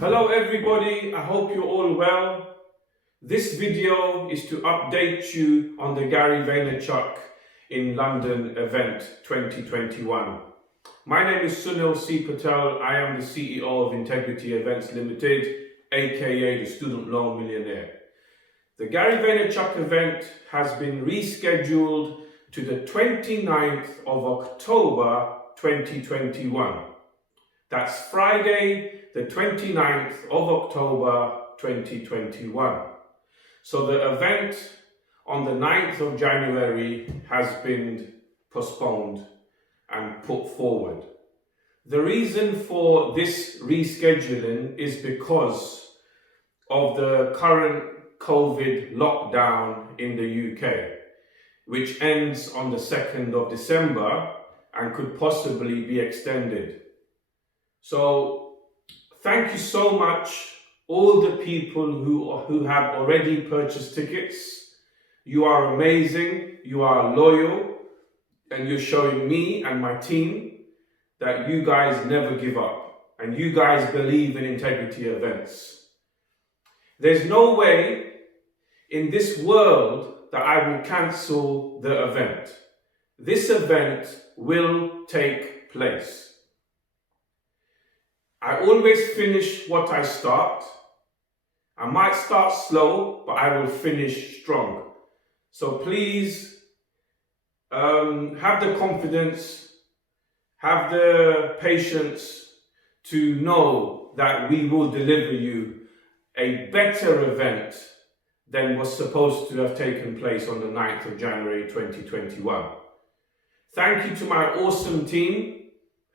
Hello everybody, I hope you're all well. This video is to update you on the Gary Vaynerchuk in London event 2021. My name is sunilsppe. I am the CEO of Integrity Events Limited, aka the Student Loan Millionaire. The Gary Vaynerchuk event has been rescheduled to the 29th of October 2021. That's Friday, the 29th of October 2021. So the event on the 9th of January has been postponed and put forward. The reason for this rescheduling is because of the current COVID lockdown in the UK, which ends on the 2nd of December and could possibly be extended. So thank you so much, all the people who have already purchased tickets. You are amazing, you are loyal, and you're showing me and my team that you guys never give up and you guys believe in integrity events. There's no way in this world that I will cancel the event. This event will take place. I always finish what I start. I might start slow, but I will finish strong. So please have the confidence, have the patience to know that we will deliver you a better event than was supposed to have taken place on the 9th of January 2021. Thank you to my awesome team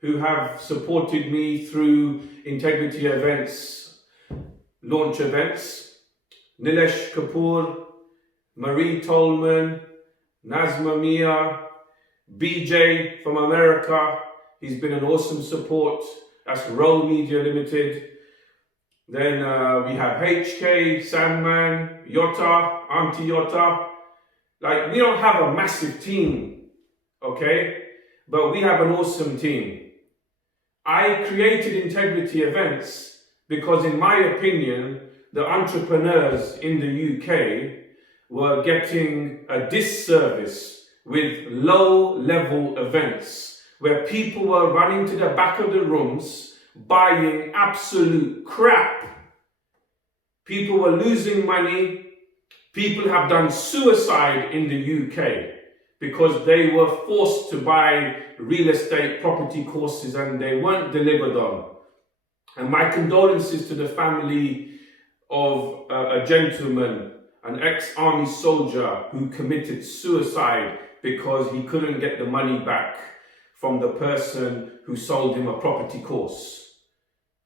who have supported me through Integrity Events, launch events. Nilesh Kapoor, Marie Tolman, Nazma Mia, BJ from America. He's been an awesome support. That's Roll Media Limited. Then we have HK, Sandman, Yotta, Auntie Yotta. Like, we don't have a massive team, okay? But we have an awesome team. I created Integrity Events because, in my opinion, the entrepreneurs in the UK were getting a disservice with low-level events where people were running to the back of the rooms buying absolute crap. People were losing money. People have done suicide in the UK because they were forced to buy real estate property courses and they weren't delivered on. And my condolences to the family of a gentleman, an ex-army soldier who committed suicide because he couldn't get the money back from the person who sold him a property course.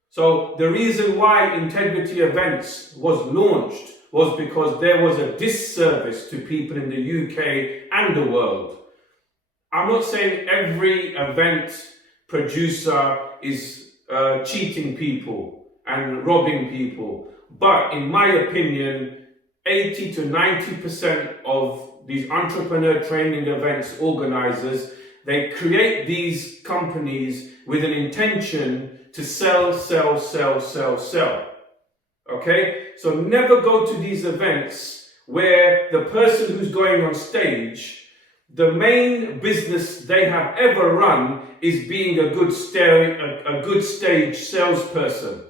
So the reason why Integrity Events was launched was because there was a disservice to people in the UK and the world. I'm not saying every event producer is cheating people and robbing people, but in my opinion, 80 to 90% of these entrepreneur training events organizers, they create these companies with an intention to sell. Okay? So never go to these events where the person who's going on stage, the main business they have ever run is being a good stage salesperson.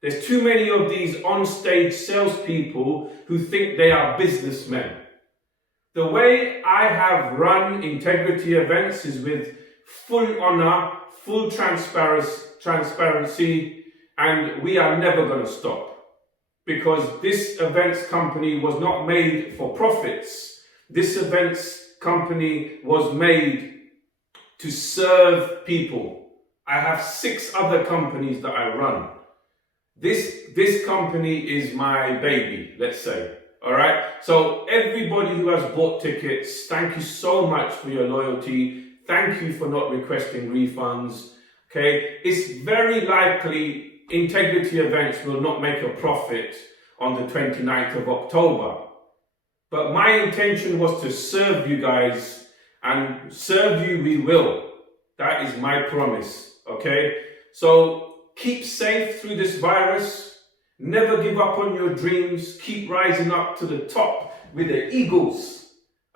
There's too many of these on-stage salespeople who think they are businessmen. The way I have run Integrity Events is with full honor, full transparency, and we are never going to stop. Because this events company was not made for profits. This events company was made to serve people. I have 6 other companies that I run. This company is my baby, let's say. All right. So everybody who has bought tickets, thank you so much for your loyalty. Thank you for not requesting refunds. Okay. It's very likely Integrity Events will not make a profit on the 29th of October. But my intention was to serve you guys, and serve you we will. That is my promise. Okay. So keep safe through this virus. Never give up on your dreams. Keep rising up to the top with the eagles.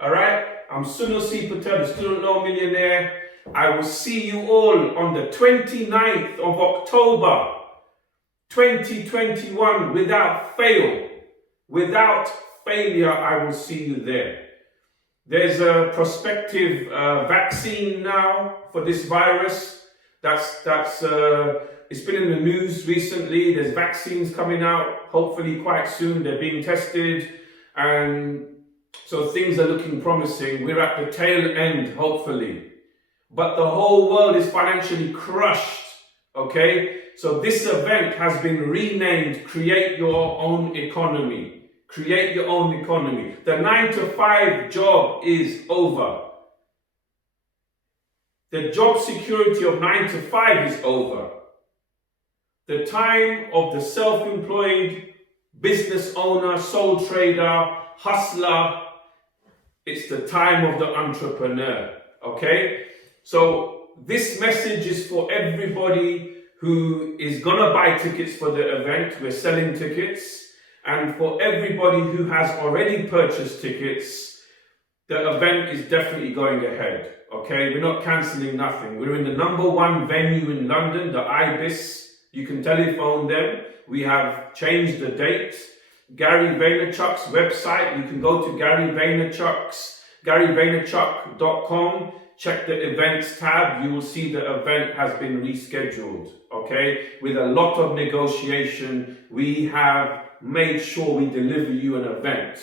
All right? I'm sunilsppe, the Student Loan Millionaire. I will see you all on the 29th of October, 2021, without fail. Without failure, I will see you there. There's a prospective vaccine now for this virus. It's been in the news recently. There's vaccines coming out, hopefully quite soon. They're being tested, and so things are looking promising. We're at the tail end, hopefully. But the whole world is financially crushed, okay? So this event has been renamed Create Your Own Economy. Create your own economy. The 9-to-5 job is over. The job security of 9-to-5 is over. The time of the self-employed business owner, sole trader, hustler, it's the time of the entrepreneur, okay? So this message is for everybody who is gonna buy tickets for the event. We're selling tickets. And for everybody who has already purchased tickets, the event is definitely going ahead, okay? We're not cancelling nothing. We're in the #1 venue in London, the Ibis. You can telephone them. We have changed the date. Gary Vaynerchuk's website, you can go to GaryVaynerchuk.com, check the events tab. You will see the event has been rescheduled, okay? With a lot of negotiation, we have made sure we deliver you an event.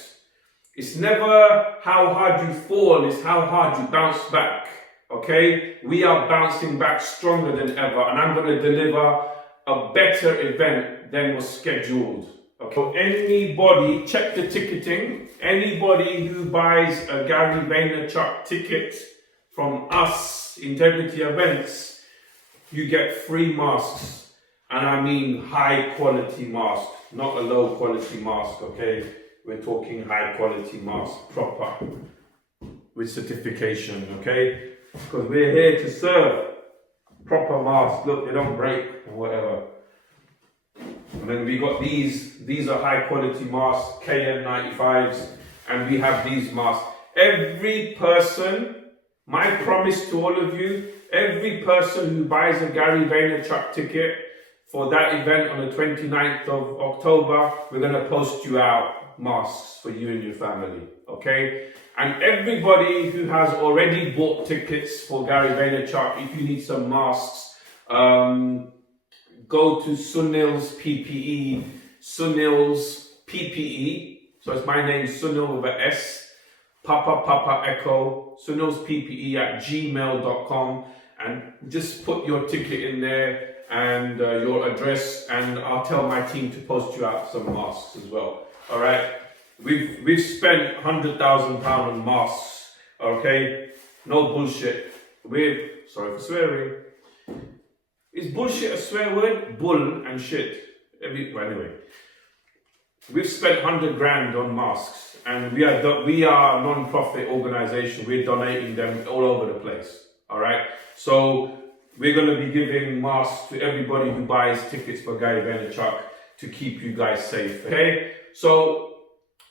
It's never how hard you fall, it's how hard you bounce back, okay? We are bouncing back stronger than ever, and I'm going to deliver a better event than was scheduled. Okay. So anybody, check the ticketing. Anybody who buys a Gary Vaynerchuk ticket from us, Integrity Events, you get free masks. And I mean high quality mask, not a low quality mask, okay? We're talking high quality mask, proper, with certification, okay? Because we're here to serve. Proper mask, look, they don't break or whatever. And then we got these are high quality masks, KN95s, and we have these masks. Every person, my promise to all of you, every person who buys a Gary Vaynerchuk ticket for that event on the 29th of October, we're going to post you out masks for you and your family, okay? And everybody who has already bought tickets for Gary Vaynerchuk, if you need some masks, go to sunilsppe, so it's my name, Sunil with an S, Papa Echo, sunilsppe@gmail.com, and just put your ticket in there and your address, and I'll tell my team to post you out some masks as well. All right, we've spent £100,000 on masks. Okay, no bullshit. Sorry for swearing. Is bullshit a swear word? Bull and shit. Anyway, we've spent 100 grand on masks, and we are a non-profit organisation. We're donating them all over the place. All right, so we're going to be giving masks to everybody who buys tickets for Gary Vaynerchuk to keep you guys safe, okay? So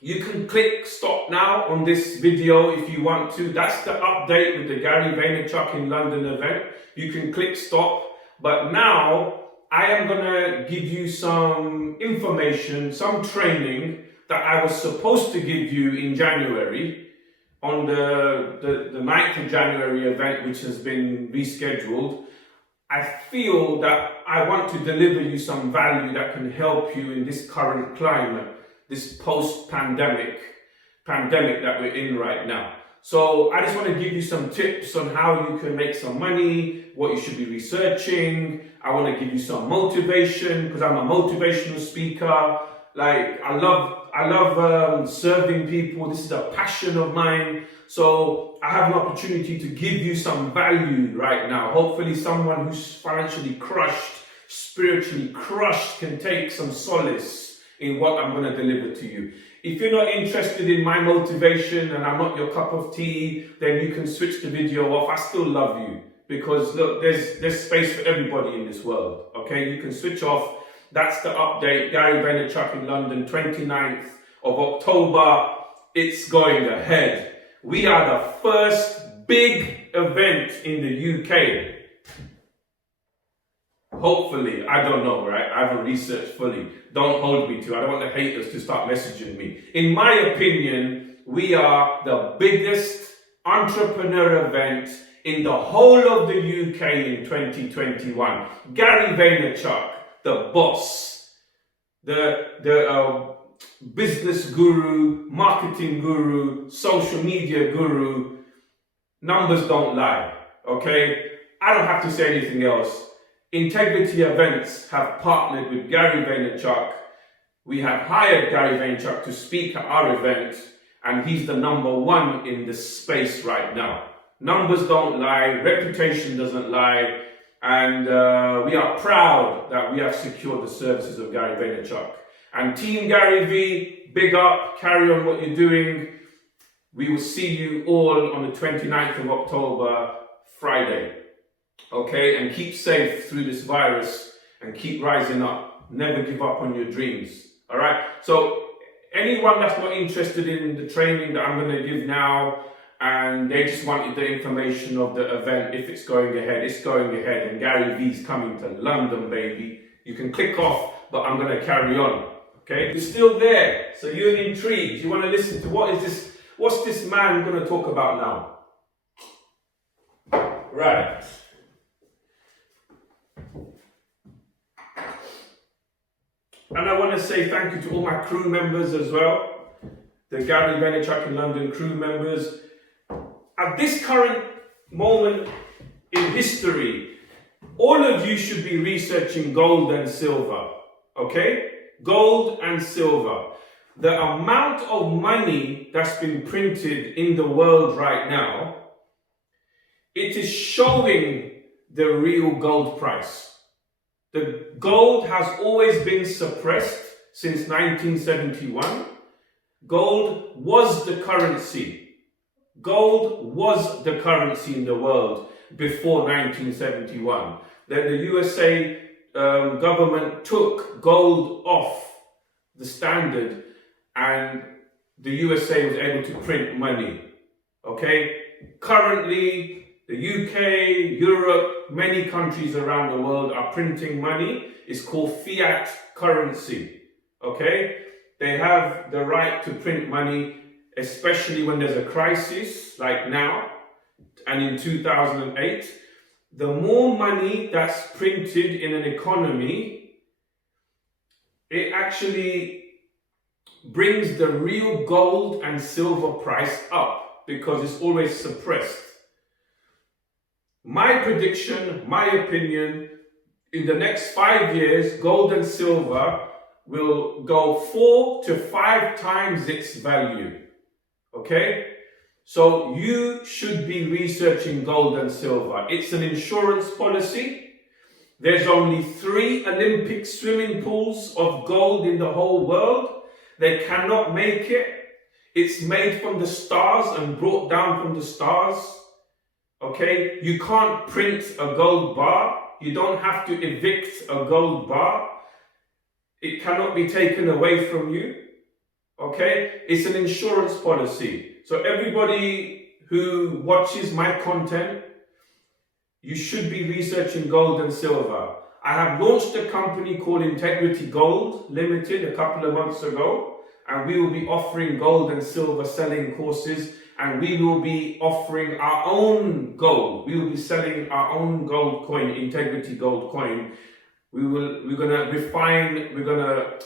you can click stop now on this video if you want to. That's the update with the Gary Vaynerchuk in London event. You can click stop, but now I am going to give you some information, some training that I was supposed to give you in January on the 9th of January event, which has been rescheduled. I feel that I want to deliver you some value that can help you in this current climate, this post-pandemic that we're in right now. So I just want to give you some tips on how you can make some money, what you should be researching. I want to give you some motivation because I'm a motivational speaker. Like I love serving people. This is a passion of mine. So I have an opportunity to give you some value right now. Hopefully someone who's financially crushed, spiritually crushed, can take some solace in what I'm going to deliver to you. If you're not interested in my motivation and I'm not your cup of tea, then you can switch the video off. I still love you because look, there's space for everybody in this world. Okay? Okay, you can switch off. That's the update. Gary Vaynerchuk in London, 29th of October. It's going ahead. We are the first big event in the UK. Hopefully, I don't know, right? I haven't researched fully. Don't hold me to. I don't want the haters to start messaging me. In my opinion, we are the biggest entrepreneur event in the whole of the UK in 2021. Gary Vaynerchuk, the boss, the business guru, marketing guru, social media guru. Numbers don't lie, okay? I don't have to say anything else. Integrity Events have partnered with Gary Vaynerchuk. We have hired Gary Vaynerchuk to speak at our event, and he's the #1 in this space right now. Numbers don't lie, reputation doesn't lie, and we are proud that we have secured the services of Gary Vaynerchuk. And Team Gary V, big up, carry on what you're doing. We will see you all on the 29th of October, Friday. Okay, and keep safe through this virus and keep rising up. Never give up on your dreams. All right. So anyone that's not interested in the training that I'm going to give now, and they just wanted the information of the event, if it's going ahead, it's going ahead. And Gary V's coming to London, baby. You can click off, but I'm going to carry on. Okay, you're still there, so you're intrigued. You want to listen to what's this man going to talk about now? Right. And I want to say thank you to all my crew members as well, the Gary Vaynerchuk in London crew members. At this current moment in history, all of you should be researching gold and silver, okay? Gold and silver. The amount of money that's been printed in the world right now, it is showing the real gold price. The gold has always been suppressed since 1971. Gold was the currency. Gold was the currency in the world before 1971. Then the USA government took gold off the standard and the USA was able to print money. Okay? Currently, the UK, Europe, many countries around the world are printing money. It's called fiat currency. Okay? They have the right to print money, especially when there's a crisis like now and in 2008. The more money that's printed in an economy, it actually brings the real gold and silver price up because it's always suppressed. My prediction, my opinion, in the next 5 years, gold and silver will go 4 to 5 times its value. Okay? So you should be researching gold and silver. It's an insurance policy. There's only 3 Olympic swimming pools of gold in the whole world. They cannot make it. It's made from the stars and brought down from the stars. Okay, you can't print a gold bar. You don't have to evict a gold bar. It cannot be taken away from you. Okay, it's an insurance policy. So everybody who watches my content, you should be researching gold and silver. I have launched a company called Integrity Gold Limited a couple of months ago, and we will be offering gold and silver selling courses. And we will be offering our own gold. We will be selling our own gold coin, Integrity Gold Coin. We're gonna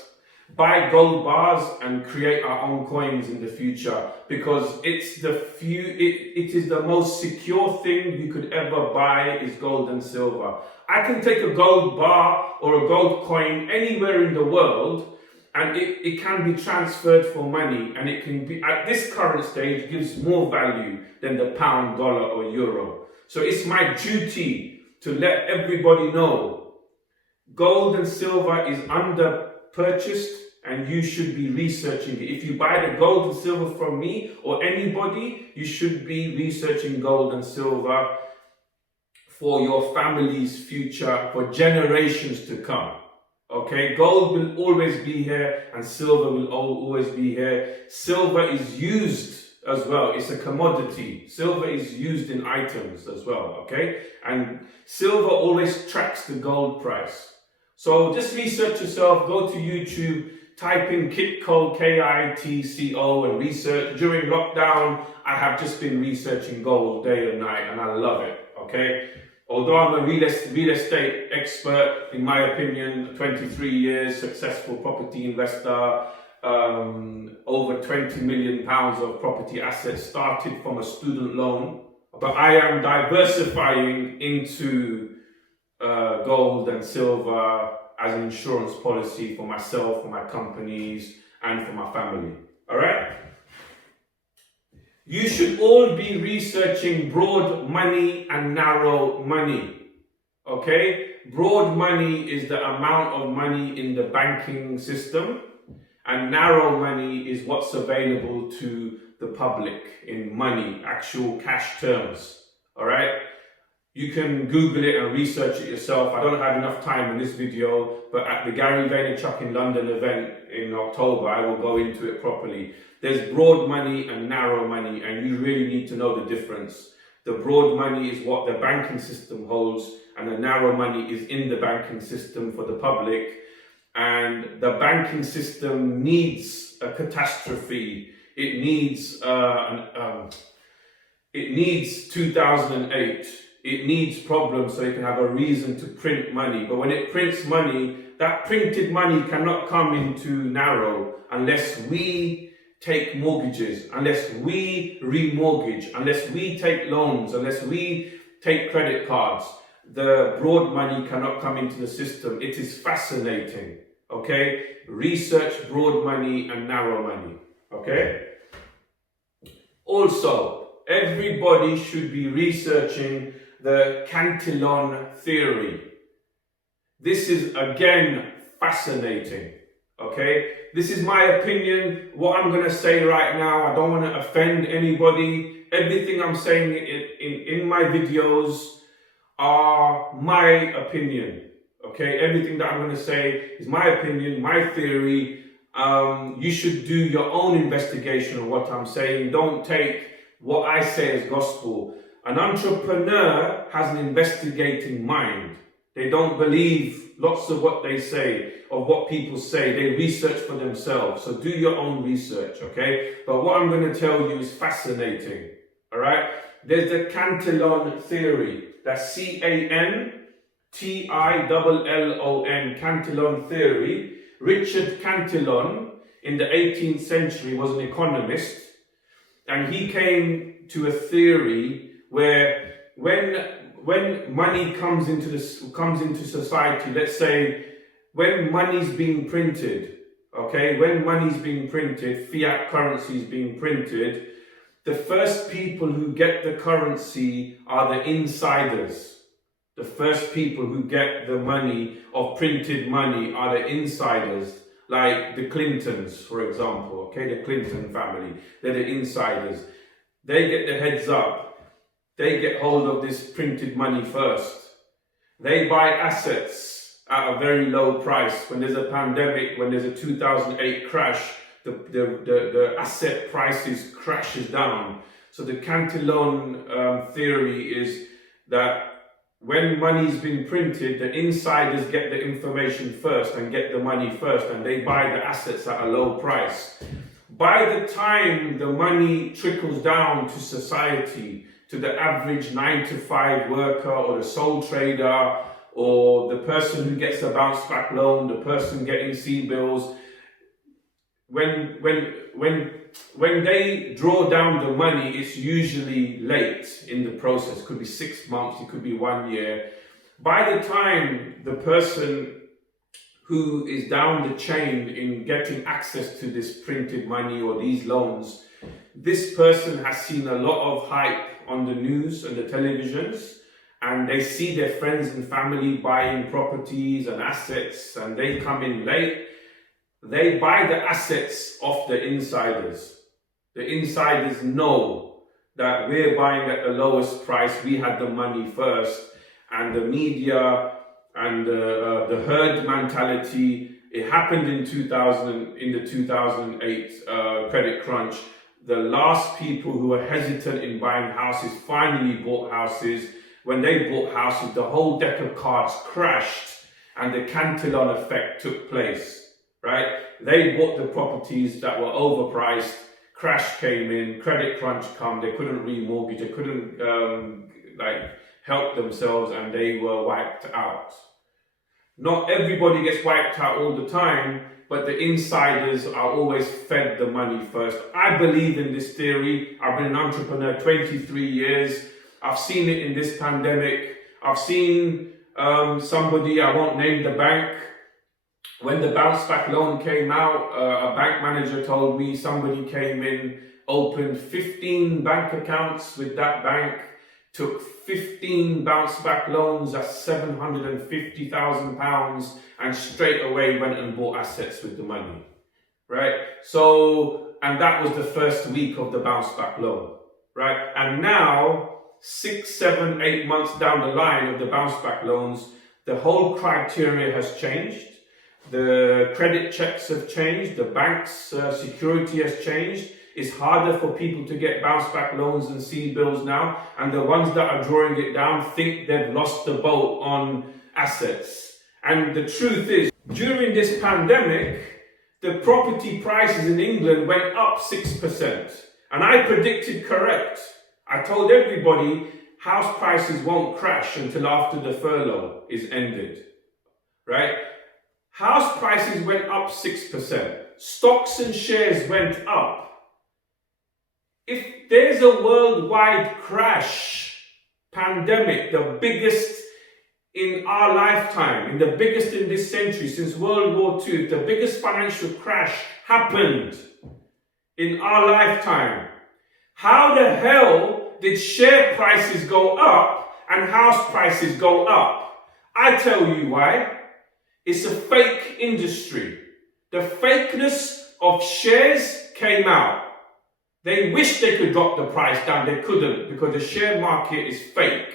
buy gold bars and create our own coins in the future because it is the most secure thing you could ever buy is gold and silver. I can take a gold bar or a gold coin anywhere in the world, and it can be transferred for money, and it can be, at this current stage, gives more value than the pound, dollar, or euro. So it's my duty to let everybody know gold and silver is under purchased, and you should be researching it. If you buy the gold and silver from me or anybody, you should be researching gold and silver for your family's future, for generations to come. Okay, gold will always be here and silver will always be here. Silver is used as well. It's a commodity. Silver is used in items as well, okay? And silver always tracks the gold price. So just research yourself, go to YouTube, type in Kitco, Kitco, and research. During lockdown, I have just been researching gold day and night, and I love it, okay? Although I'm a real estate expert, in my opinion, 23 years, successful property investor, over £20 million of property assets, started from a student loan. But I am diversifying into gold and silver as an insurance policy for myself, for my companies, and for my family. All right? You should all be researching broad money and narrow money. Okay? Broad money is the amount of money in the banking system, and narrow money is what's available to the public in money, actual cash terms. All right? You can Google it and research it yourself. I don't have enough time in this video, but at the Gary Vaynerchuk in London event in October, I will go into it properly. There's broad money and narrow money, and you really need to know the difference. The broad money is what the banking system holds, and the narrow money is in the banking system for the public. And the banking system needs a catastrophe. It needs 2008. It needs problems so it can have a reason to print money. But when it prints money, that printed money cannot come into narrow unless we take mortgages, unless we remortgage, unless we take loans, unless we take credit cards. The broad money cannot come into the system. It is fascinating, okay? Research broad money and narrow money, okay? Also, everybody should be researching the Cantillon theory. This is, again, fascinating, okay? This is my opinion. What I'm going to say right now, I don't want to offend anybody. Everything I'm saying in my videos are my opinion, okay? Everything that I'm going to say is my opinion, my theory. You should do your own investigation of what I'm saying. Don't take what I say as gospel. An entrepreneur has an investigating mind. They don't believe lots of what they say, of what people say. They research for themselves. So do your own research, okay? But what I'm going to tell you is fascinating, all right? There's the Cantillon theory. That's Cantillon, Cantillon theory. Richard Cantillon in the 18th century was an economist, and he came to a theory where when money comes into society, let's say when money's being printed, okay, when money's being printed, fiat currency is being printed, the first people who get the currency are the insiders. The first people who get the money of printed money are the insiders, like the Clintons, for example, okay, the Clinton family. They're the insiders. They get the heads up. They get hold of this printed money first. They buy assets at a very low price. When there's a pandemic, when there's a 2008 crash, the asset prices crashes down. So the Cantillon theory is that when money's been printed, the insiders get the information first and get the money first, and they buy the assets at a low price. By the time the money trickles down to society, to the average 9-to-5 worker or the sole trader or the person who gets a bounce back loan, the person getting C-bills, when they draw down the money, it's usually late in the process. It could be 6 months, it could be 1 year. By the time the person who is down the chain in getting access to this printed money or these loans, this person has seen a lot of hype on the news and the televisions, and they see their friends and family buying properties and assets, and they come in late. They buy the assets off the insiders. The insiders know that we're buying at the lowest price, we had the money first, and the media and the herd mentality. It happened in the 2008 credit crunch. The last people who were hesitant in buying houses finally bought houses. When they bought houses, the whole deck of cards crashed and the Cantillon effect took place, right? They bought the properties that were overpriced, crash came in, credit crunch come, they couldn't remortgage, they couldn't help themselves, and they were wiped out. Not everybody gets wiped out all the time, but the insiders are always fed the money first. I believe in this theory. I've been an entrepreneur 23 years. I've seen it in this pandemic. I've seen somebody, I won't name the bank, when the bounce back loan came out, a bank manager told me somebody came in, opened 15 bank accounts with that bank, took 15 bounce back loans at £750,000 and straight away went and bought assets with the money, right? So, and that was the first week of the bounce back loan, right? And now, 6, 7, 8 months down the line of the bounce back loans, the whole criteria has changed. The credit checks have changed. The bank's security has changed. It's harder for people to get bounce back loans and C bills now. And the ones that are drawing it down think they've lost the boat on assets. And the truth is, during this pandemic, the property prices in England went up 6%. And I predicted correct. I told everybody house prices won't crash until after the furlough is ended, right? House prices went up 6%. Stocks and shares went up. If there's a worldwide crash, pandemic, the biggest in our lifetime, the biggest in this century since World War II, the biggest financial crash happened in our lifetime, how the hell did share prices go up and house prices go up? I tell you why. It's a fake industry. The fakeness of shares came out. They wish they could drop the price down. They couldn't, because the share market is fake.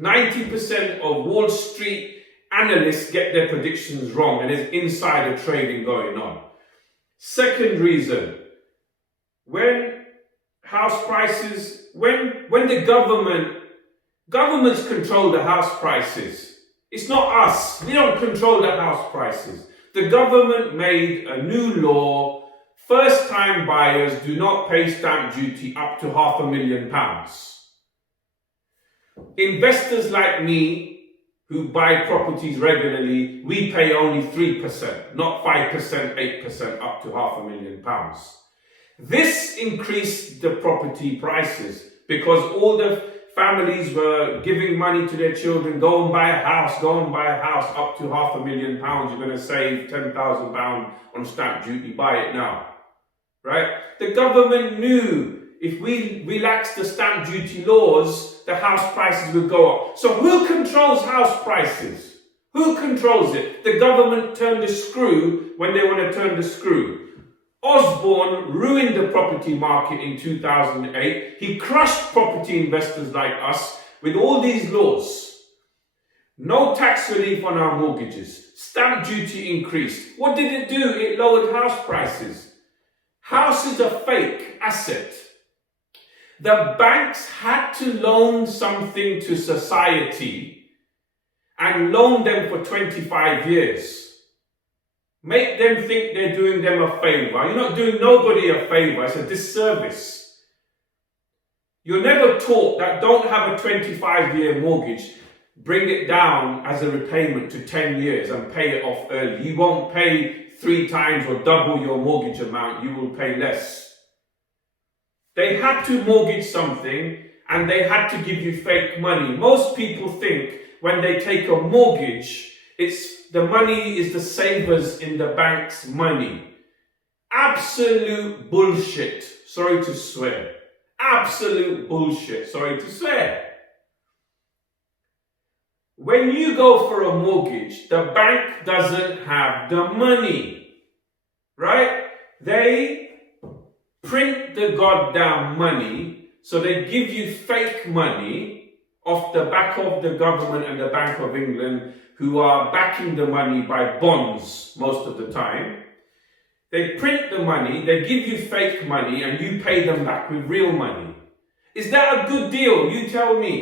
90% of Wall Street analysts get their predictions wrong, and there's insider trading going on. Second reason, when house prices, when the governments control the house prices. It's not us. We don't control the house prices. The government made a new law. First-time buyers do not pay stamp duty up to £500,000. Investors like me, who buy properties regularly, we pay only 3%, not 5%, 8%, up to £500,000. This increased the property prices because all the families were giving money to their children. Go and buy a house, up to £500,000. You're going to save £10,000 on stamp duty, buy it now. Right? The government knew if we relaxed the stamp duty laws, the house prices would go up. So who controls house prices? Who controls it? The government turned the screw when they want to turn the screw. Osborne ruined the property market in 2008. He crushed property investors like us with all these laws. No tax relief on our mortgages. Stamp duty increased. What did it do? It lowered house prices. House is a fake asset. The banks had to loan something to society and loan them for 25 years. Make them think they're doing them a favour. You're not doing nobody a favour. It's a disservice. You're never taught that don't have a 25-year mortgage. Bring it down as a repayment to 10 years and pay it off early. You won't pay 3 times or double your mortgage amount. You will pay less. They had to mortgage something and they had to give you fake money. Most people think when they take a mortgage, the money is the savers in the bank's money. Absolute bullshit. Sorry to swear. Absolute bullshit. Sorry to swear. When you go for a mortgage, the bank doesn't have the money. Right? They print the goddamn money, so they give you fake money off the back of the government and the Bank of England, who are backing the money by bonds most of the time. They print the money, they give you fake money, and you pay them back with real money. Is that a good deal? You tell me.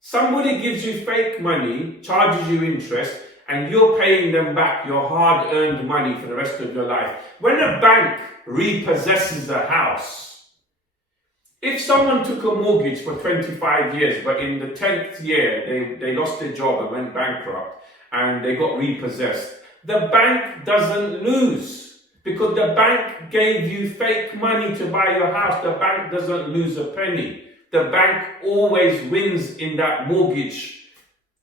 Somebody gives you fake money, charges you interest, and you're paying them back your hard-earned money for the rest of your life. When a bank repossesses a house, if someone took a mortgage for 25 years, but in the 10th year they lost their job and went bankrupt and they got repossessed, the bank doesn't lose because the bank gave you fake money to buy your house. The bank doesn't lose a penny. The bank always wins in that mortgage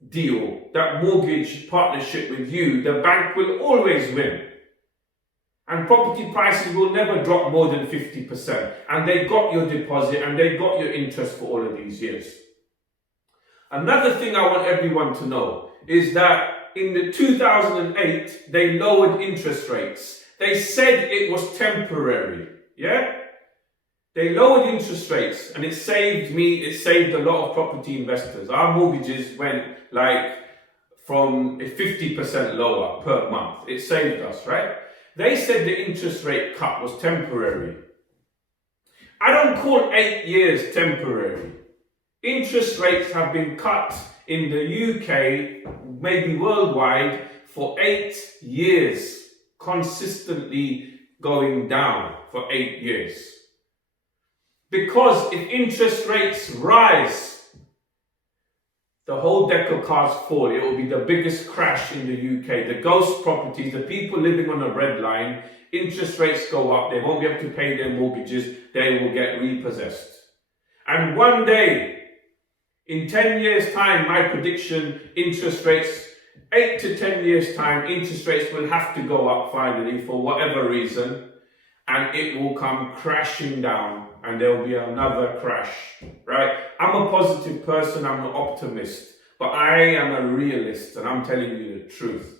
deal, that mortgage partnership with you. The bank will always win. And property prices will never drop more than 50%. And they got your deposit and they got your interest for all of these years. Another thing I want everyone to know is that in the 2008, they lowered interest rates. They said it was temporary. Yeah? They lowered interest rates and it saved a lot of property investors. Our mortgages went like from 50% lower per month. It saved us, right? They said the interest rate cut was temporary. I don't call 8 years temporary. Interest rates have been cut in the UK, maybe worldwide, for 8 years, consistently going down for 8 years. Because if interest rates rise, the whole deck of cards fall. It will be the biggest crash in the UK. The ghost properties, the people living on the breadline, interest rates go up. They won't be able to pay their mortgages. They will get repossessed. And one day, in 10 years' time, my prediction, interest rates, 8 to 10 years' time, interest rates will have to go up finally for whatever reason. And it will come crashing down. And there will be another crash, right? I'm a positive person, I'm an optimist, but I am a realist and I'm telling you the truth,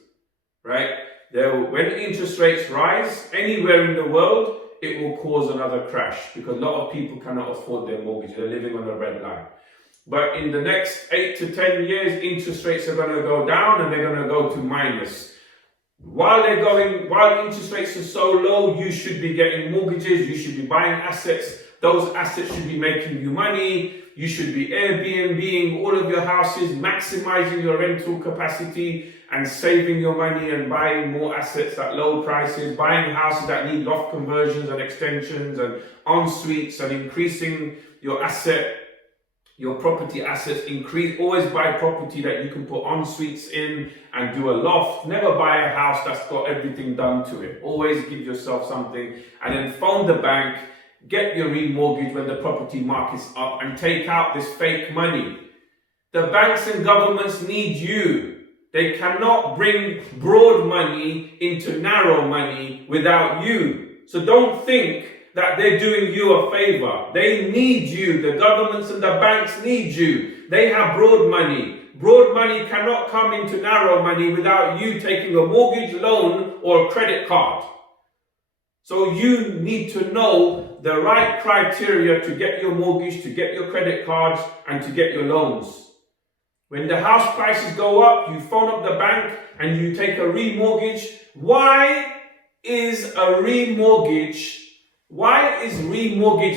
right? When interest rates rise anywhere in the world, it will cause another crash because a lot of people cannot afford their mortgage. They're living on the red line. But in the next 8 to 10 years, interest rates are going to go down and they're going to go to minus. While interest rates are so low, you should be getting mortgages, you should be buying assets. Those assets should be making you money. You should be Airbnb-ing all of your houses, maximizing your rental capacity and saving your money and buying more assets at low prices, buying houses that need loft conversions and extensions and en-suites and increasing your property assets. Always buy property that you can put en-suites in and do a loft. Never buy a house that's got everything done to it. Always give yourself something and then phone the bank. Get your remortgage when the property market's up and take out this fake money. The banks and governments need you. They cannot bring broad money into narrow money without you. So don't think that they're doing you a favor. They need you. The governments and the banks need you. They have broad money. Broad money cannot come into narrow money without you taking a mortgage, loan, or a credit card. So you need to know the right criteria to get your mortgage, to get your credit cards, and to get your loans. When the house prices go up, you phone up the bank and you take a remortgage. Why is remortgage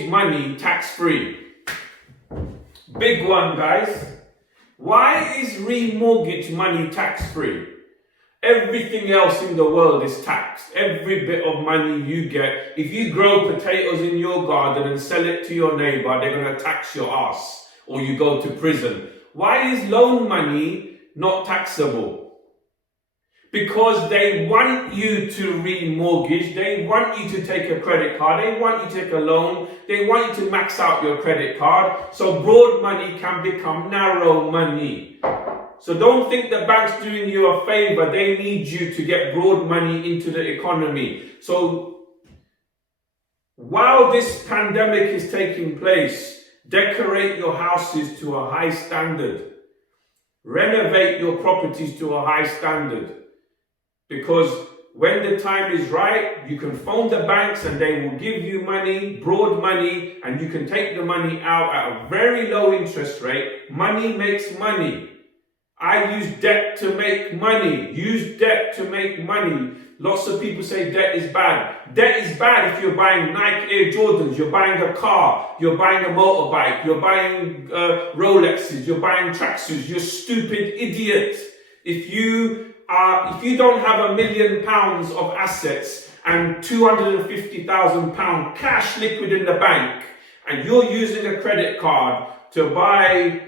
money tax-free? Big one, guys. Why is remortgage money tax-free? Everything else in the world is taxed. Every bit of money you get. If you grow potatoes in your garden and sell it to your neighbor, they're going to tax your ass or you go to prison. Why is loan money not taxable? Because they want you to remortgage. They want you to take a credit card. They want you to take a loan. They want you to max out your credit card. So broad money can become narrow money. So don't think the bank's doing you a favor. They need you to get broad money into the economy. So while this pandemic is taking place, decorate your houses to a high standard. Renovate your properties to a high standard. Because When the time is right, you can phone the banks and they will give you money, broad money, and you can take the money out at a very low interest rate. Money makes money. I use debt to make money. Use debt to make money. Lots of people say debt is bad. Debt is bad if you're buying Nike Air Jordans, you're buying a car, you're buying a motorbike, you're buying Rolexes, you're buying tracksuits. You're stupid idiot. If you don't have £1 million of assets and £250,000 cash liquid in the bank, and you're using a credit card to buy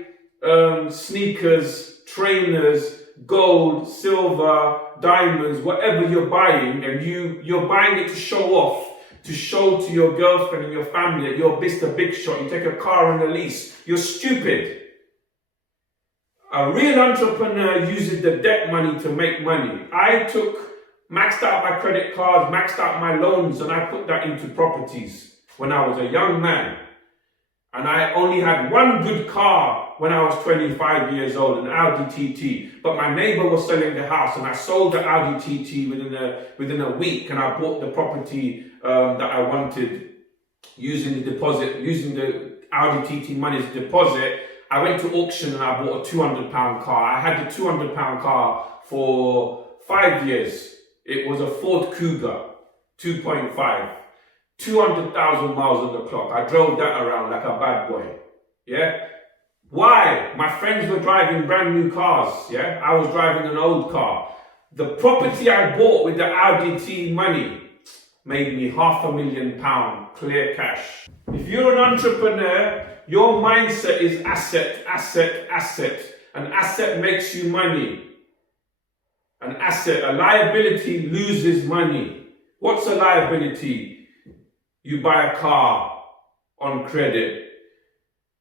sneakers, trainers, gold, silver, diamonds, whatever you're buying, and you're buying it to show off, to show to your girlfriend and your family that you're Mr. Big Shot, you take a car on a lease, you're stupid. A real entrepreneur uses the debt money to make money. I maxed out my credit cards, maxed out my loans, and I put that into properties when I was a young man. And I only had one good car when I was 25 years old, an Audi TT. But my neighbor was selling the house, and I sold the Audi TT within a week, and I bought the property that I wanted using the deposit, using the Audi TT money as deposit. I went to auction and I bought a £200 car. I had the £200 car for 5 years. It was a Ford Cougar 2.5. 200,000 miles on the clock. I drove that around like a bad boy. Yeah? Why? My friends were driving brand new cars. Yeah? I was driving an old car. The property I bought with the Audi T money made me £500,000 clear cash. If you're an entrepreneur, your mindset is asset, asset, asset. An asset makes you money. An asset, a liability loses money. What's a liability? You buy a car on credit.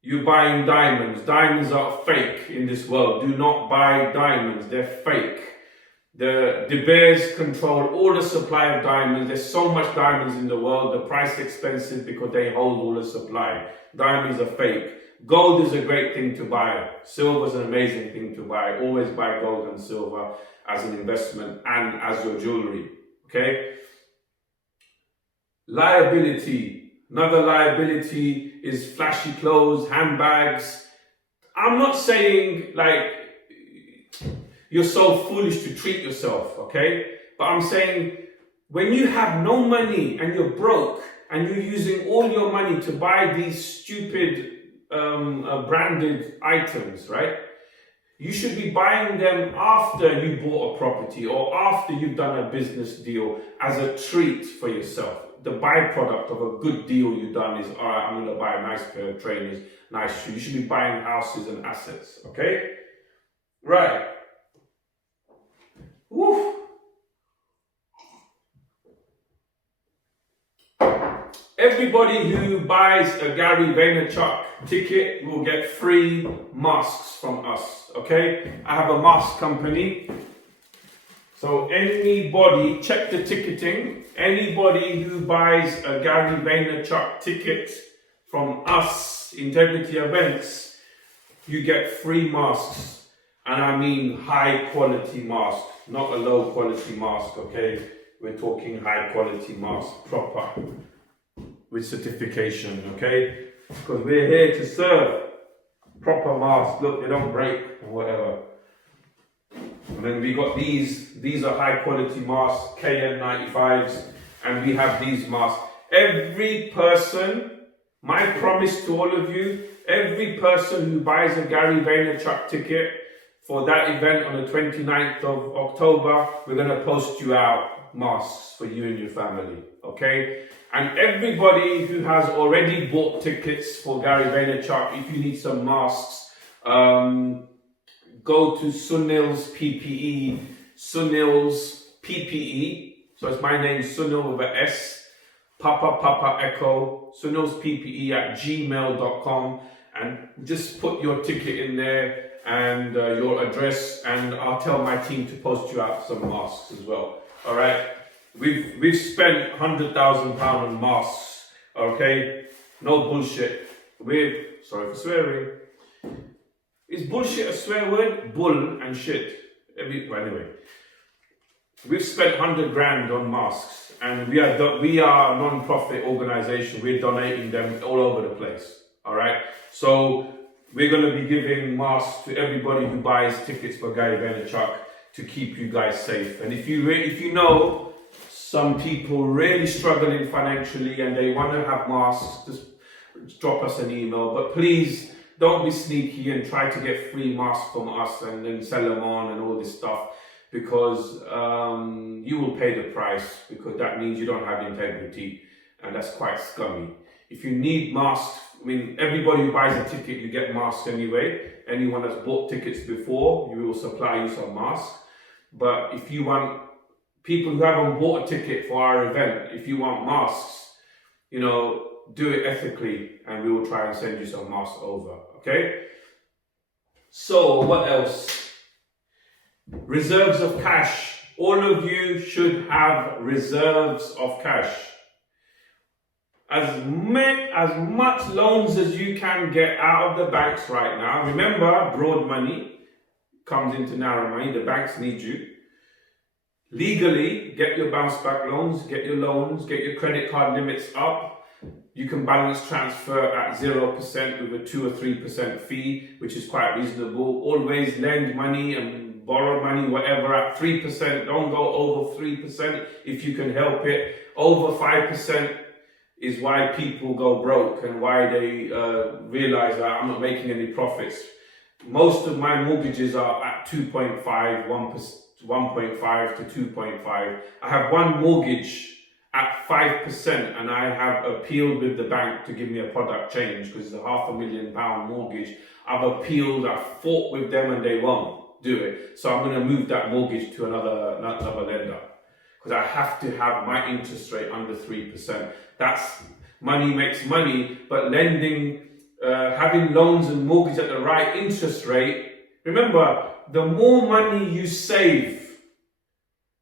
You're buying diamonds. Diamonds are fake in this world. Do not buy diamonds. They're fake. The De Beers control all the supply of diamonds. There's so much diamonds in the world. The price is expensive because they hold all the supply. Diamonds are fake. Gold is a great thing to buy. Silver is an amazing thing to buy. Always buy gold and silver as an investment and as your jewelry. Okay? Liability. Another liability is flashy clothes, handbags. I'm not saying like you're so foolish to treat yourself, okay? But I'm saying when you have no money and you're broke and you're using all your money to buy these stupid branded items, right? You should be buying them after you bought a property or after you've done a business deal as a treat for yourself. The byproduct of a good deal you've done is, all right, I'm going to buy a nice pair of trainers, nice shoes. You should be buying houses and assets, okay? Right. Woo. Everybody who buys a Gary Vaynerchuk ticket will get free masks from us, okay? I have a mask company. So anybody, check the ticketing. Anybody who buys a Gary Vaynerchuk ticket from us, Integrity Events, you get free masks. And I mean high quality mask, not a low quality mask, okay? We're talking high quality mask, proper, with certification, okay? Because we're here to serve. Proper mask, look, they don't break or whatever. And then we got these are high quality masks, KN95s, and we have these masks. Every person, my promise to all of you, every person who buys a Gary Vaynerchuk ticket for that event on the 29th of October, we're going to post you out masks for you and your family, okay? And everybody who has already bought tickets for Gary Vaynerchuk, if you need some masks, go to sunilsppe, sunilsppe, so it's my name, Sunil with an S, Papa Echo, sunilsppe at gmail.com, and just put your ticket in there and your address, and I'll tell my team to post you out some masks as well. All right, we've spent £100,000 on masks. Okay, no bullshit. Sorry for swearing. Is bullshit a swear word? Bull and shit. Anyway, we've spent 100 grand on masks, and we are a non-profit organization. We're donating them all over the place. All right. So we're going to be giving masks to everybody who buys tickets for Gary Vaynerchuk to keep you guys safe. And if you know some people really struggling financially and they want to have masks, just drop us an email. But please don't be sneaky and try to get free masks from us and then sell them on and all this stuff, because you will pay the price, because that means you don't have integrity, and that's quite scummy. If you need masks, I mean, everybody who buys a ticket, you get masks anyway. Anyone that's bought tickets before, we will supply you some masks. But if you want people who haven't bought a ticket for our event, if you want masks, do it ethically, and we will try and send you some masks over, okay? So, what else? Reserves of cash. All of you should have reserves of cash. As much loans as you can get out of the banks right now. Remember, broad money comes into narrow money. The banks need you. Legally, get your bounce back loans, get your loans, get your credit card limits up. You can balance transfer at 0% with a 2 or 3% fee, which is quite reasonable. Always lend money and borrow money, whatever, at 3%. Don't go over 3% if you can help it. Over 5% is why people go broke and why they realize that I'm not making any profits. Most of my mortgages are at 2.5, 1.5 to 2.5. I have one mortgage at 5%, and I have appealed with the bank to give me a product change because it's a £500,000 mortgage. I've appealed, I've fought with them, and they won't do it. So I'm going to move that mortgage to another lender, because I have to have my interest rate under 3%. That's money makes money, but lending, having loans and mortgage at the right interest rate. Remember, the more money you save,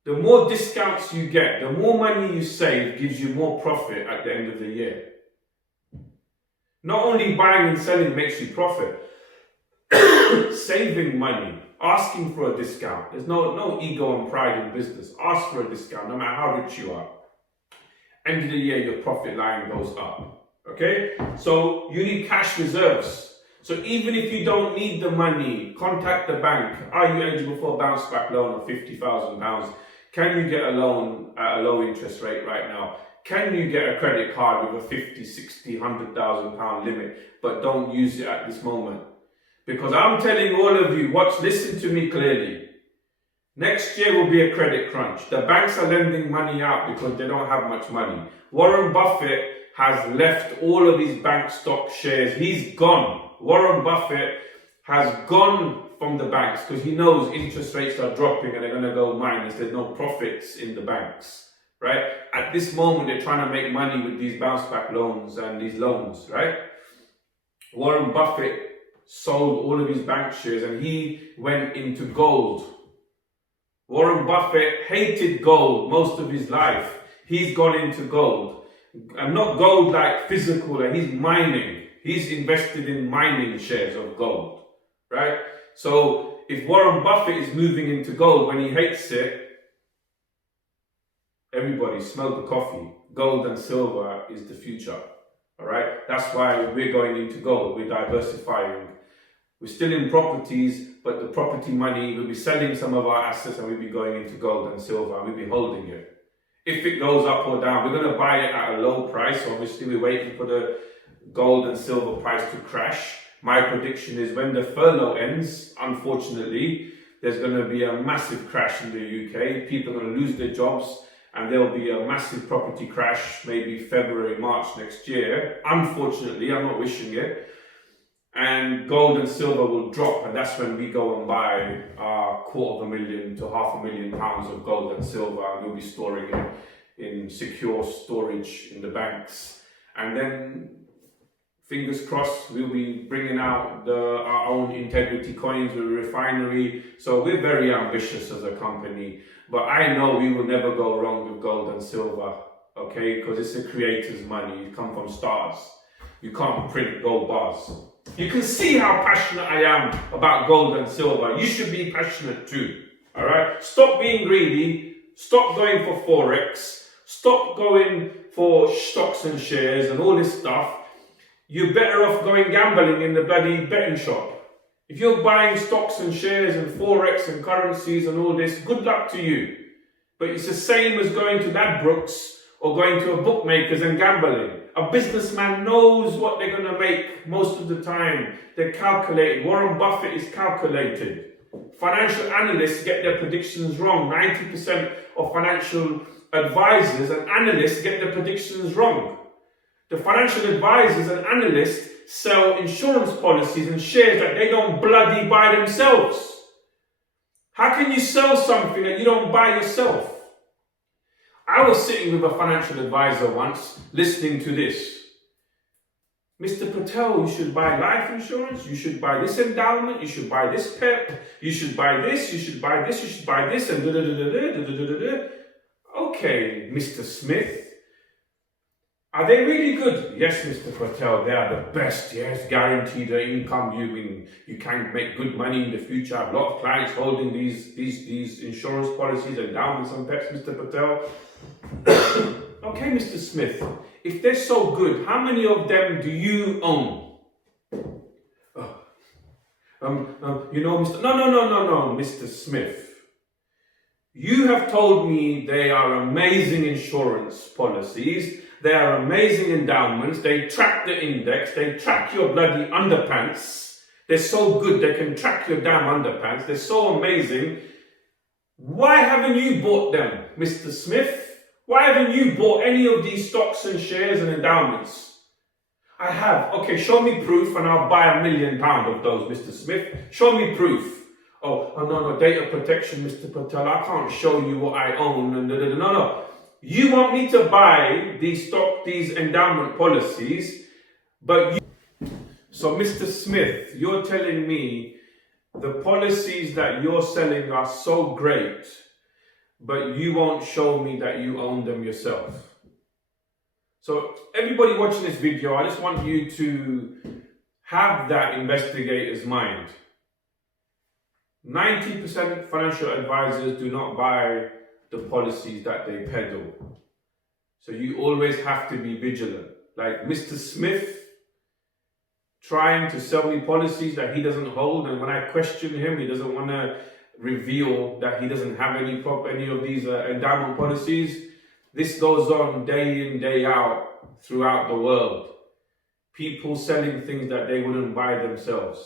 the more discounts you get, the more money you save gives you more profit at the end of the year. Not only buying and selling makes you profit, saving money, asking for a discount. There's no ego and pride in business. Ask for a discount, no matter how rich you are. End of the year, your profit line goes up. Okay? So you need cash reserves. So even if you don't need the money, contact the bank. Are you eligible for a bounce back loan of £50,000? Can you get a loan at a low interest rate right now? Can you get a credit card with a 50, 60, £100,000 limit, but don't use it at this moment? Because I'm telling all of you, listen to me clearly. Next year will be a credit crunch. The banks are lending money out because they don't have much money. Warren Buffett has left all of his bank stock shares. He's gone. Warren Buffett has gone from the banks because he knows interest rates are dropping and they're going to go minus. There's no profits in the banks, right? At this moment, they're trying to make money with these bounce back loans and these loans, right? Warren Buffett sold all of his bank shares and he went into gold. Warren Buffett hated gold most of his life. He's gone into gold. And not gold like physical, like he's mining. He's invested in mining shares of gold, right? So if Warren Buffett is moving into gold when he hates it, everybody smoke the coffee. Gold and silver is the future, all right? That's why we're going into gold. We're diversifying. We're still in properties, but the property money, we'll be selling some of our assets and we'll be going into gold and silver and we'll be holding it. If it goes up or down, we're going to buy it at a low price. Obviously, we're waiting for the gold and silver price to crash. My prediction is when the furlough ends, unfortunately, there's going to be a massive crash in the UK. People are going to lose their jobs and there'll be a massive property crash, maybe February, March next year. Unfortunately, I'm not wishing it. And gold and silver will drop, and that's when we go and buy £250,000 to £500,000 of gold and silver, and we'll be storing it in secure storage in the banks. And then, fingers crossed, we'll be bringing out our own integrity coins with a refinery. So we're very ambitious as a company, but I know we will never go wrong with gold and silver, okay? Because it's the creator's money. You come from stars. You can't print gold bars. You can see how passionate I am about gold and silver. You should be passionate too, all right? Stop being greedy. Stop going for Forex. Stop going for stocks and shares and all this stuff. You're better off going gambling in the bloody betting shop. If you're buying stocks and shares and Forex and currencies and all this, good luck to you. But it's the same as going to Ladbrokes or going to a bookmakers and gambling. A businessman knows what they're going to make most of the time. They're calculating. Warren Buffett is calculated. Financial analysts get their predictions wrong. 90% of financial advisors and analysts get their predictions wrong. The financial advisors and analysts sell insurance policies and shares that they don't bloody buy themselves. How can you sell something that you don't buy yourself? I was sitting with a financial advisor once, listening to this. Mr. Patel, you should buy life insurance, you should buy this endowment, you should buy this PEP, you should buy this, you should buy this, you should buy this, and da-da-da-da-da-da-da-da-da. Okay, Mr. Smith. Are they really good? Yes, Mr. Patel, they are the best. Yes, guaranteed income. You can make good money in the future. I have a lot of clients holding these insurance policies, endowments and PEPs, Mr. Patel. Okay, Mr. Smith, if they're so good, how many of them do you own? No, Mr. Smith. You have told me they are amazing insurance policies. They are amazing endowments. They track the index. They track your bloody underpants. They're so good they can track your damn underpants. They're so amazing. Why haven't you bought them, Mr. Smith? Why haven't you bought any of these stocks and shares and endowments? I have. Okay, show me proof and I'll buy £1 million of those, Mr. Smith. Show me proof. Oh, no, data protection, Mr. Patel. I can't show you what I own. And no. You want me to buy these endowment policies, but you... So, Mr. Smith, you're telling me the policies that you're selling are so great, but you won't show me that you own them yourself. So, everybody watching this video, I just want you to have that investigator's mind. 90% financial advisors do not buy the policies that they peddle. So you always have to be vigilant. Like Mr. Smith trying to sell me policies that he doesn't hold, and when I question him, he doesn't want to reveal that he doesn't have any of these endowment policies. This goes on day in, day out throughout the world. People selling things that they wouldn't buy themselves.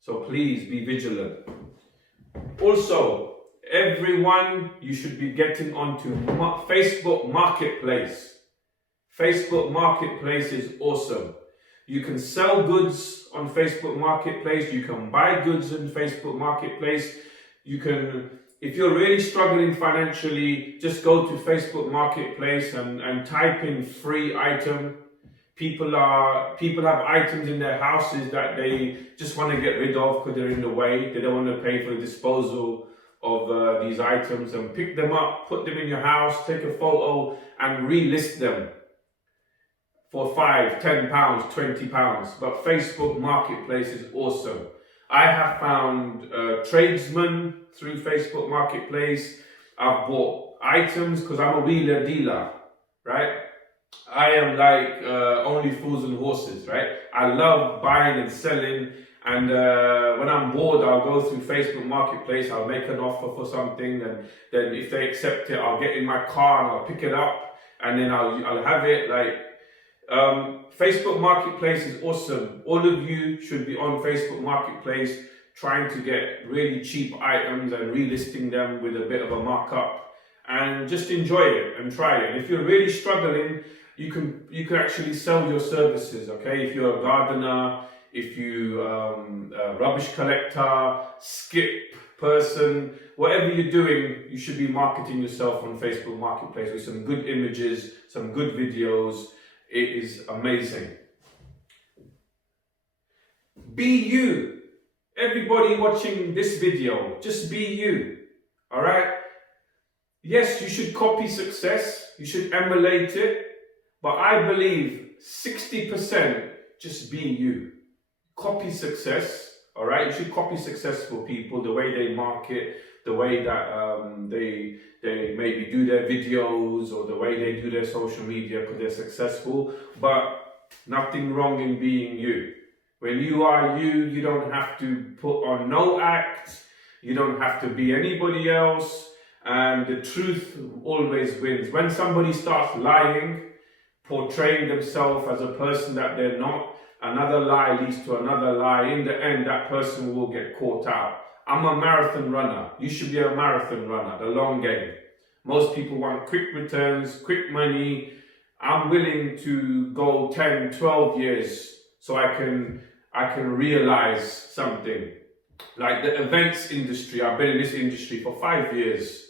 So please be vigilant. Also, everyone, you should be getting onto Facebook Marketplace. Facebook Marketplace is awesome. You can sell goods on Facebook Marketplace. You can buy goods on Facebook Marketplace. You can, if you're really struggling financially, just go to Facebook Marketplace and type in free item. People have items in their houses that they just want to get rid of because they're in the way. They don't want to pay for the disposal of these items, and pick them up, put them in your house, take a photo and relist them for £5, £10, £20. But Facebook Marketplace is awesome. I have found tradesmen through Facebook Marketplace. I've bought items because I'm a wheeler dealer, right? I am like only fools and horses, right? I love buying and selling, and when I'm bored, I'll go through Facebook Marketplace, I'll make an offer for something, and then if they accept it, I'll get in my car and I'll pick it up, and then I'll have it. Like Facebook Marketplace is awesome. All of you should be on Facebook Marketplace trying to get really cheap items and relisting them with a bit of a markup, and just enjoy it and try it. And if you're really struggling, you can actually sell your services, okay? If you're a gardener, if you a rubbish collector, skip person, whatever you're doing, you should be marketing yourself on Facebook Marketplace with some good images, some good videos. It is amazing. Be you. Everybody watching this video, just be you, all right? Yes, you should copy success, you should emulate it, but I believe 60% just be you. Copy success, all right? You should copy successful people, the way they market, the way that they maybe do their videos or the way they do their social media because they're successful, but nothing wrong in being you. When you are you, you don't have to put on no act, you don't have to be anybody else, and the truth always wins. When somebody starts lying, portraying themselves as a person that they're not, another lie leads to another lie. In the end, that person will get caught out. I'm a marathon runner. You should be a marathon runner, the long game. Most people want quick returns, quick money. I'm willing to go 10, 12 years so I can realize something. Like the events industry, I've been in this industry for 5 years.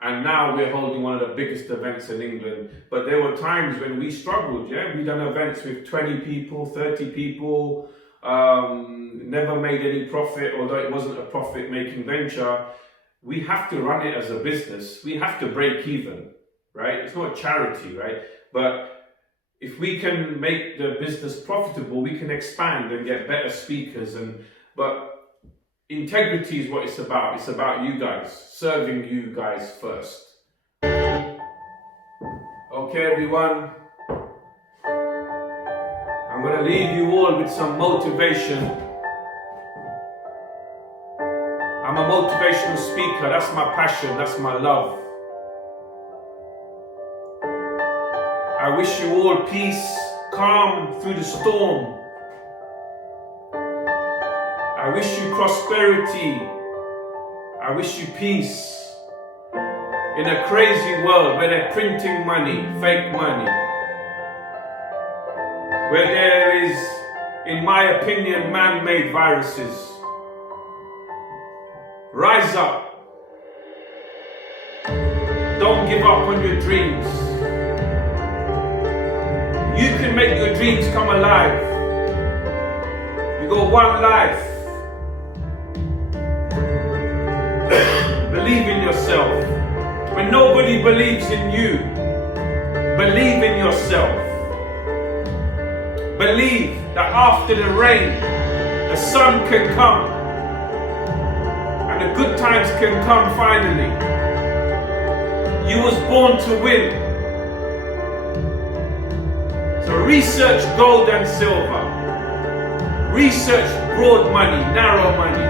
And now we're holding one of the biggest events in England. But there were times when we struggled, yeah? We've done events with 20 people, 30 people, never made any profit, although it wasn't a profit-making venture. We have to run it as a business. We have to break even, right? It's not a charity, right? But if we can make the business profitable, we can expand and get better speakers. But integrity is what it's about. It's about you guys, serving you guys first. Okay, everyone. I'm going to leave you all with some motivation. I'm a motivational speaker. That's my passion. That's my love. I wish you all peace, calm through the storm. I wish you prosperity. I wish you peace. In a crazy world where they're printing money, fake money, where there is, in my opinion, man-made viruses. Rise up. Don't give up on your dreams. You can make your dreams come alive. You got one life. Believe in yourself. When nobody believes in you, believe in yourself. Believe that after the rain, the sun can come and the good times can come finally. You was born to win. So research gold and silver. Research broad money, narrow money.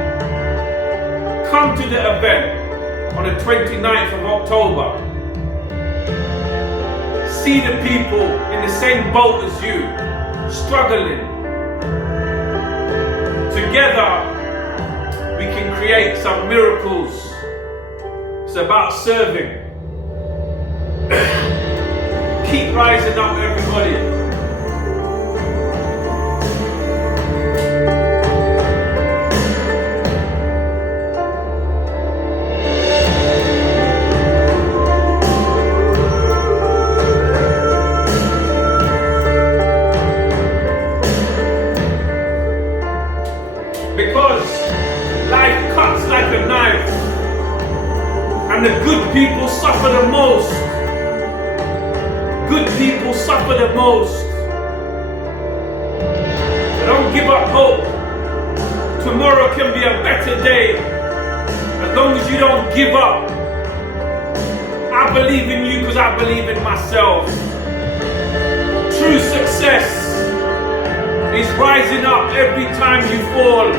Come to the event on the 29th of October. See the people in the same boat as you, struggling. Together, we can create some miracles. It's about serving. Keep rising up, everybody. Because life cuts like a knife, and the good people suffer the most. Good people suffer the most. So don't give up hope. Tomorrow can be a better day as long as you don't give up. I believe in you because I believe in myself. True success is rising up every time you fall.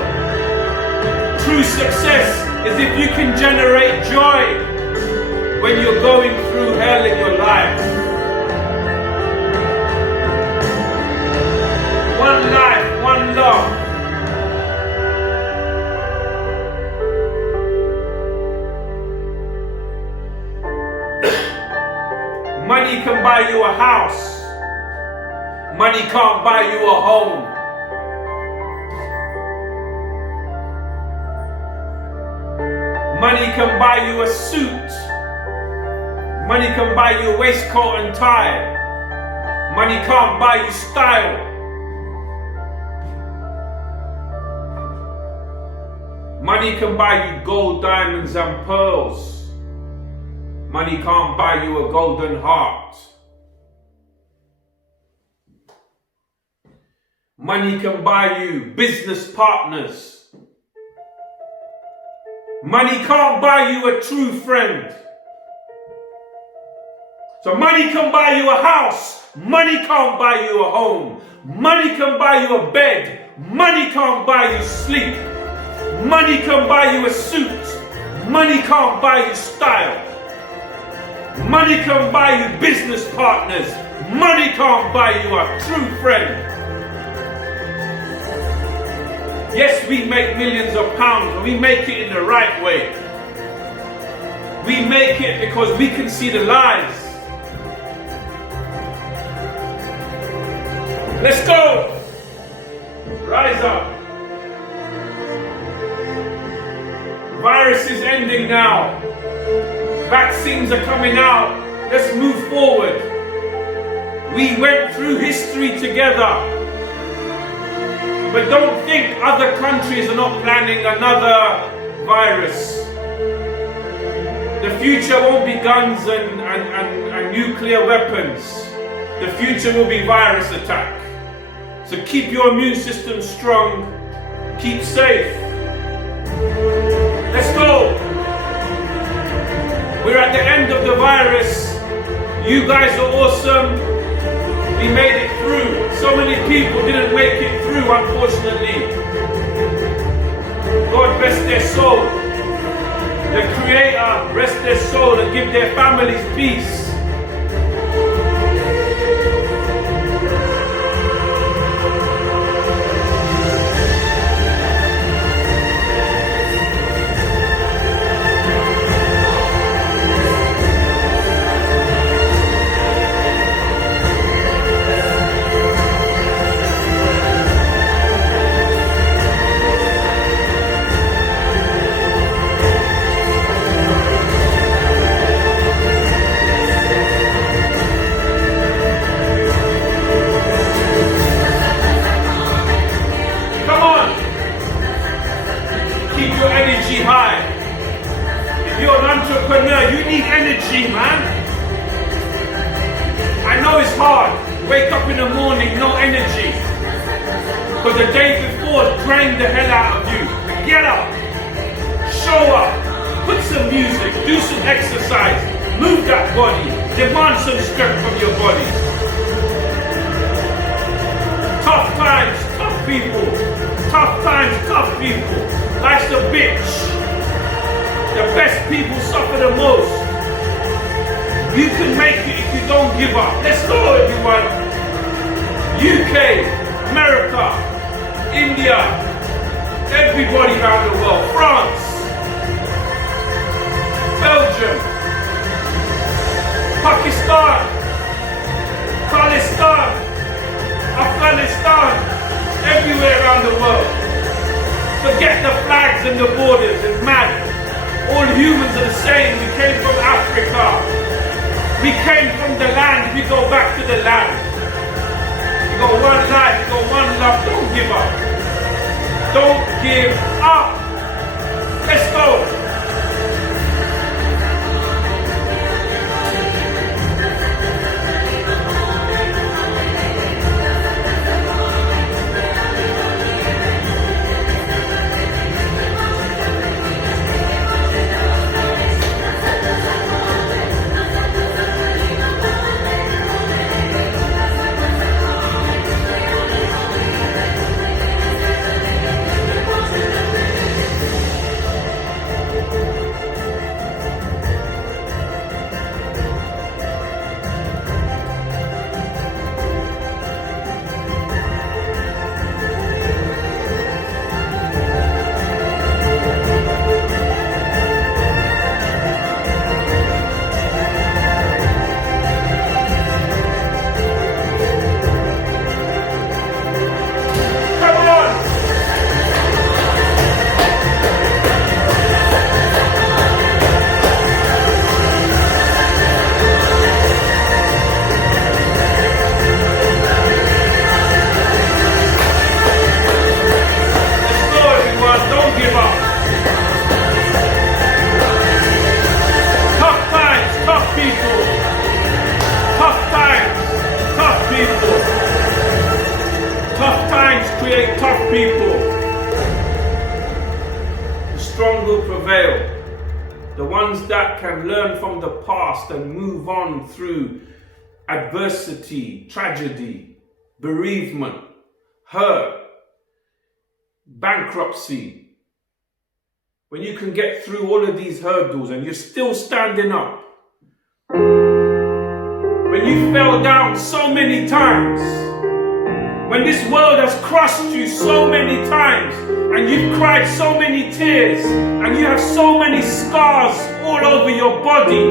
True success is if you can generate joy when you're going through hell in your life. One life, one love. Money can buy you a house. Money can't buy you a home. Money can buy you a suit. Money can buy you a waistcoat and tie. Money can't buy you style. Money can buy you gold, diamonds and pearls. Money can't buy you a golden heart. Money can buy you business partners. Money can't buy you a true friend. So money can buy you a house. Money can't buy you a home. Money can buy you a bed. Money can't buy you sleep. Money can buy you a suit. Money can't buy you style. Money can buy you business partners. Money can't buy you a true friend. Yes, we make millions of pounds, but we make it in the right way. We make it because we can see the lies. Let's go! Rise up. Virus is ending now. Vaccines are coming out. Let's move forward. We went through history together. But don't think other countries are not planning another virus. The future won't be guns and nuclear weapons. The future will be virus attack. So keep your immune system strong. Keep safe. Let's go. We're at the end of the virus. You guys are awesome. We made it through. So many people didn't make it through, unfortunately. God rest their soul. The Creator rest their soul and give their families peace. High. If you're an entrepreneur, you need energy, man. I know it's hard. Wake up in the morning, no energy. Because the day before drained the hell out of you. Get up. Show up. Put some music. Do some exercise. Move that body. Demand some strength from your body. Tough times, tough people. Tough times, tough people. Life's a bitch. The best people suffer the most. You can make it if you don't give up. Let's go, everyone. UK, America, India, everybody around the world. France, Belgium, Pakistan, Palestine, Afghanistan, everywhere around the world. Forget the flags and the borders, it's mad. All humans are the same. We came from Africa. We came from the land. We go back to the land. We got one life. We got one love. Don't give up. Don't give up. Let's go. Create tough people. The strong will will prevail. The ones that can learn from the past and move on through adversity, tragedy, bereavement, hurt, bankruptcy. When you can get through all of these hurdles and you're still standing up. When you fell down so many times. When this world has crushed you so many times and you've cried so many tears and you have so many scars all over your body,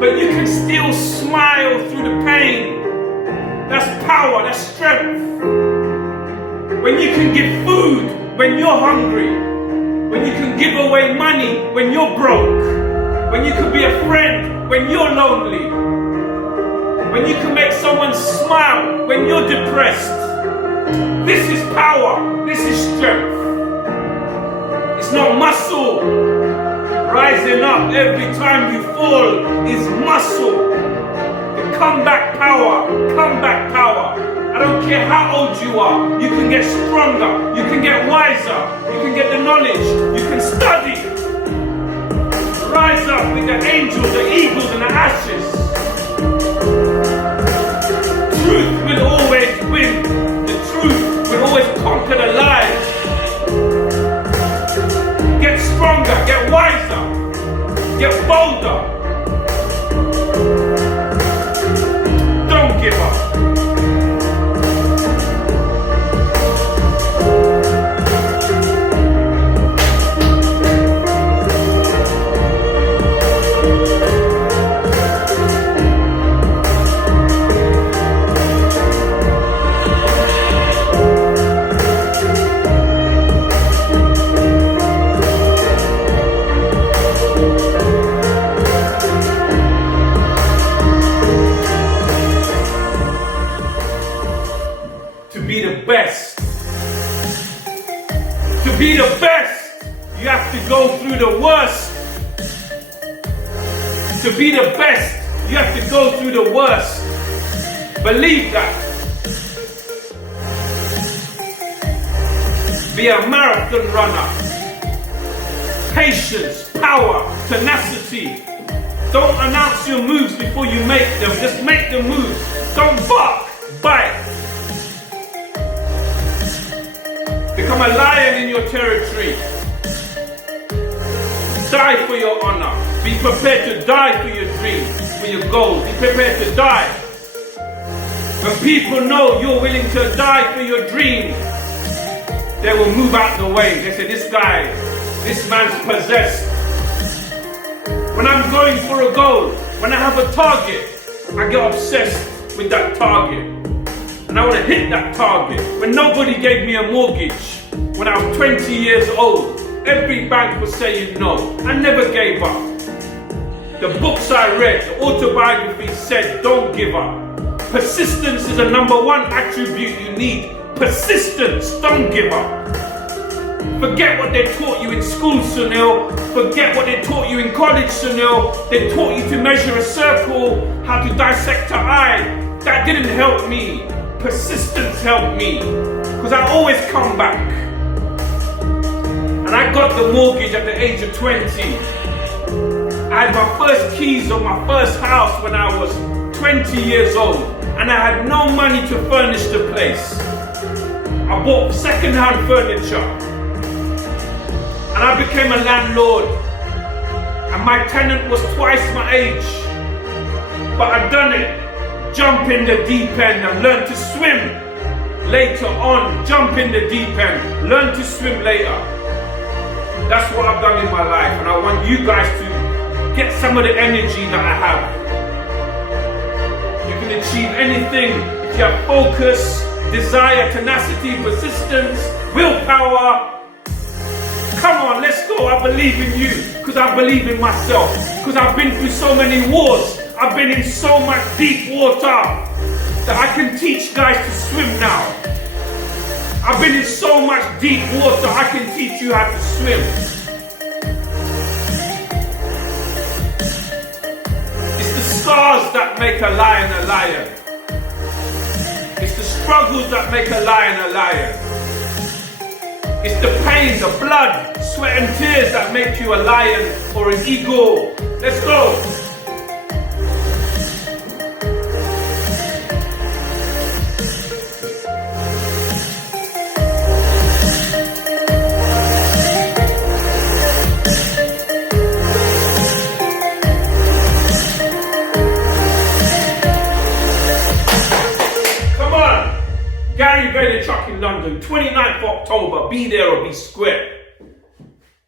but you can still smile through the pain. That's power, that's strength. When you can give food when you're hungry, when you can give away money when you're broke, when you can be a friend when you're lonely, when you can make someone smile when you're depressed. This is power, this is strength. It's not muscle. Rising up every time you fall is muscle. The comeback power, comeback power. I don't care how old you are, you can get stronger, you can get wiser, you can get the knowledge, you can study. Rise up with the angels, the eagles and the ashes. Truth will always win. The truth will always conquer the lies. Get stronger, get wiser, get bolder. Don't give up. To be the best, you have to go through the worst. To be the best, you have to go through the worst. Believe that. Be a marathon runner. Patience, power, tenacity. Don't announce your moves before you make them. Just make the moves. Don't bark, bite. Become a lion in your territory. Die for your honor. Be prepared to die for your dreams, for your goals. Be prepared to die. When people know you're willing to die for your dreams, they will move out the way. They say, this man's possessed. When I'm going for a goal, when I have a target, I get obsessed with that target. And I want to hit that target. When nobody gave me a mortgage, when I was 20 years old, every bank was saying no. I never gave up. The books I read, the autobiography said, don't give up. Persistence is the #1 attribute you need. Persistence, don't give up. Forget what they taught you in school, Sunil. Forget what they taught you in college, Sunil. They taught you to measure a circle, how to dissect an eye. That didn't help me. Persistence helped me, because I always come back. And I got the mortgage at the age of 20. I had my first keys on my first house when I was 20 years old, and I had no money to furnish the place. I bought second-hand furniture, and I became a landlord, and my tenant was twice my age, but I'd done it. Jump in the deep end and learn to swim. Later on, jump in the deep end, learn to swim later. That's what I've done in my life, and I want you guys to get some of the energy that I have. You can achieve anything if you have focus, desire, tenacity, persistence, willpower. Come on, let's go. I believe in you, because I believe in myself, because I've been through so many wars. I've been in so much deep water that I can teach guys to swim now. I've been in so much deep water, I can teach you how to swim. It's the scars that make a lion a lion. It's the struggles that make a lion a lion. It's the pain, the blood, sweat and tears that make you a lion or an eagle. Let's go. Gary Vayner Truck in London, 29th October, be there or be square.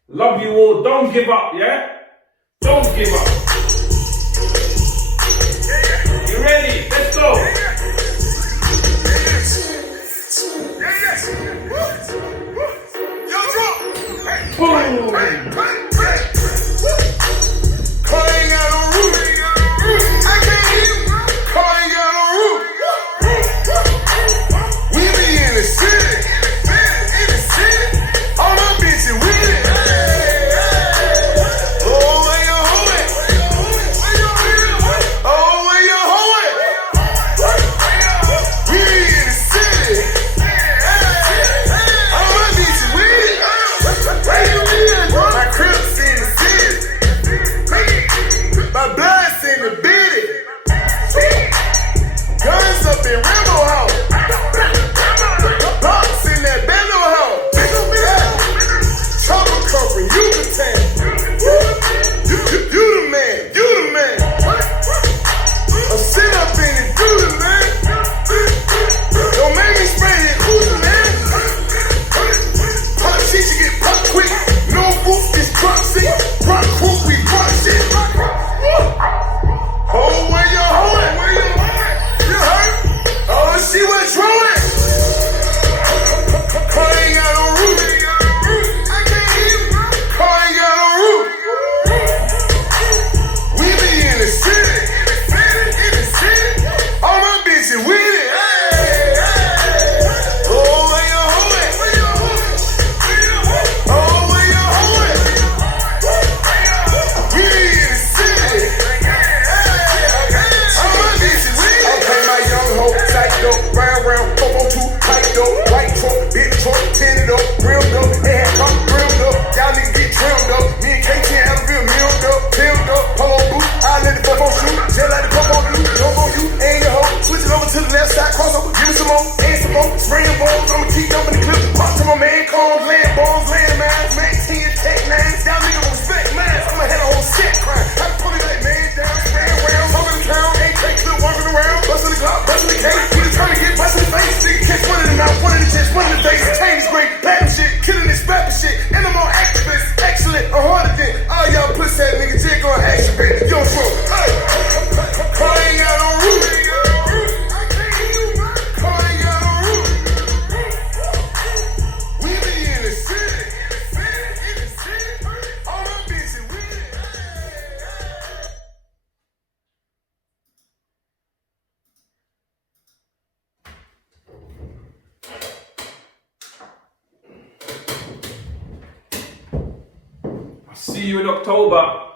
Love you all, don't give up, yeah? Don't give up. You ready? Let's go. Boom. See you in October.